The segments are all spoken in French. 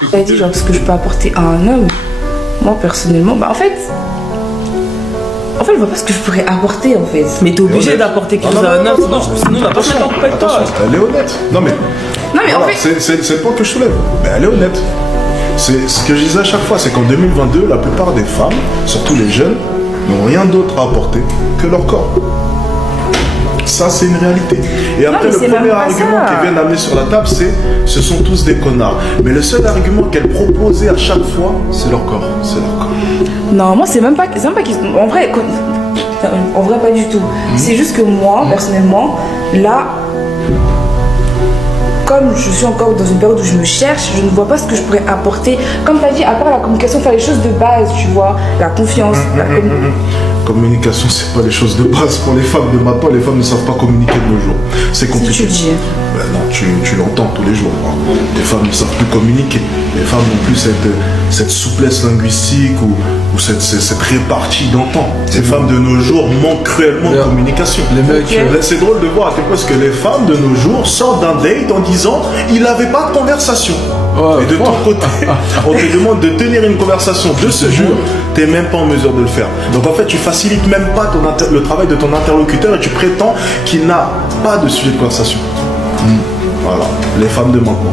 Tu as dit genre ce que je peux apporter à un homme. Moi personnellement, bah en fait, je vois pas ce que je pourrais apporter en fait. Mais t'es obligé d'apporter quelque chose à un homme, sinon la personne t'accompagne pas. Elle est honnête. Non mais En voilà, fait, c'est le point que je soulève. Mais elle est honnête. C'est ce que je disais à chaque fois, c'est qu'en 2022, la plupart des femmes, surtout les jeunes, n'ont rien d'autre à apporter que leur corps. Ça, c'est une réalité. Et après, mais le c'est premier même pas argument ça. qu'elles viennent amener sur la table, c'est ce sont tous des connards. Mais le seul argument qu'elles proposaient à chaque fois, c'est leur corps. C'est leur corps. non, moi c'est même pas question. En vrai, pas du tout. C'est juste que moi, personnellement, là, comme je suis encore dans une période où je me cherche, je ne vois pas ce que je pourrais apporter. Comme tu as dit, à part la communication, faire les choses de base, tu vois, la confiance, Communication, c'est pas les choses de base pour les femmes de maintenant. Les femmes ne savent pas communiquer de nos jours. C'est compliqué. Si tu le dis. Ben non, tu l'entends tous les jours. Hein. Les femmes ne savent plus communiquer. Les femmes n'ont plus cette souplesse linguistique ou cette répartie d'entente. Ces femmes de nos jours manquent cruellement de communication. Les mecs, C'est drôle de voir à quel point que les femmes de nos jours sortent d'un date en disant il n'avait pas de conversation. Ouais, et de ton côté, on te demande de tenir une conversation de ce jour, tu n'es même pas en mesure de le faire. Donc en fait, tu facilites même pas le travail de ton interlocuteur et tu prétends qu'il n'a pas de sujet de conversation. Voilà, les femmes de maintenant.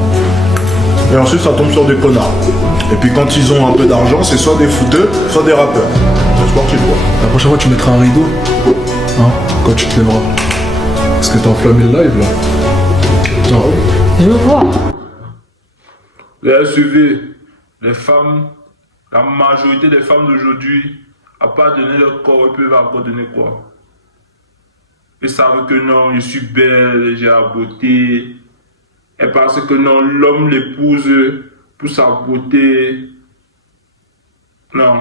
Et ensuite, ça tombe sur des connards. Et puis quand ils ont un peu d'argent, c'est soit des footeux, soit des rappeurs. C'est sportif quoi. La prochaine fois, tu mettras un rideau. Hein, quand tu te lèveras. Parce que t'as enflammé le live là. Putain. Je veux voir. Vous avez suivi, les femmes, la majorité des femmes d'aujourd'hui, à part donner leur corps, elles peuvent encore donner quoi? Elles savent que non, je suis belle, j'ai la beauté. Elles pensent que non, l'homme l'épouse pour sa beauté. Non,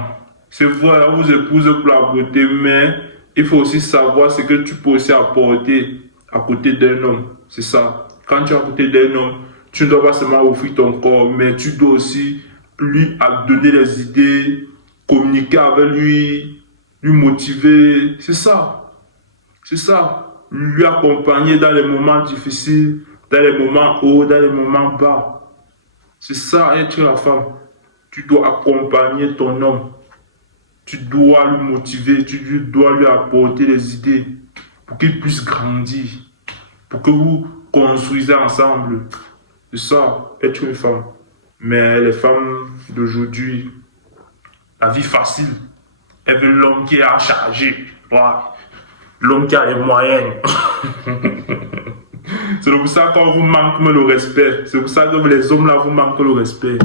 c'est vrai, on vous épouse pour la beauté, mais il faut aussi savoir ce que tu peux aussi apporter à côté d'un homme. C'est ça. Quand tu es à côté d'un homme, tu ne dois pas seulement offrir ton corps, mais tu dois aussi lui donner des idées, communiquer avec lui, lui motiver. C'est ça. C'est ça. Lui accompagner dans les moments difficiles, dans les moments hauts, dans les moments bas. C'est ça, être la femme. Tu dois accompagner ton homme. Tu dois lui motiver, tu dois lui apporter des idées pour qu'il puisse grandir, pour que vous construisez ensemble. C'est ça, être une femme. Mais les femmes d'aujourd'hui, la vie facile, elles veulent l'homme qui est à charger. Voilà. L'homme qui a les moyens. C'est pour ça qu'on vous manque le respect. C'est pour ça que les hommes là vous manquent le respect.